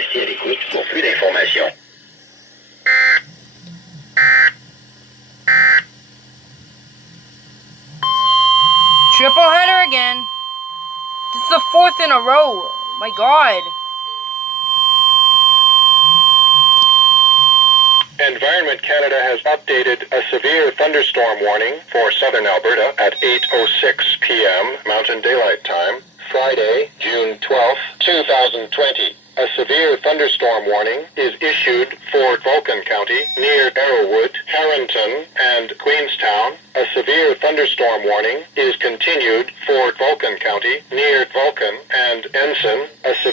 Restez à l'écoute pour plus d'informations. Triple header again. This is the fourth in a row. My God. Environment Canada has updated a severe thunderstorm warning for southern Alberta at 8:06 p.m. Mountain Daylight Time, Friday, June 12, 2020. A severe thunderstorm warning is issued for Vulcan County near Arrowwood, Harrington, and Queenstown. A severe thunderstorm warning is continued for Vulcan County near Vulcan and Ensign. A severe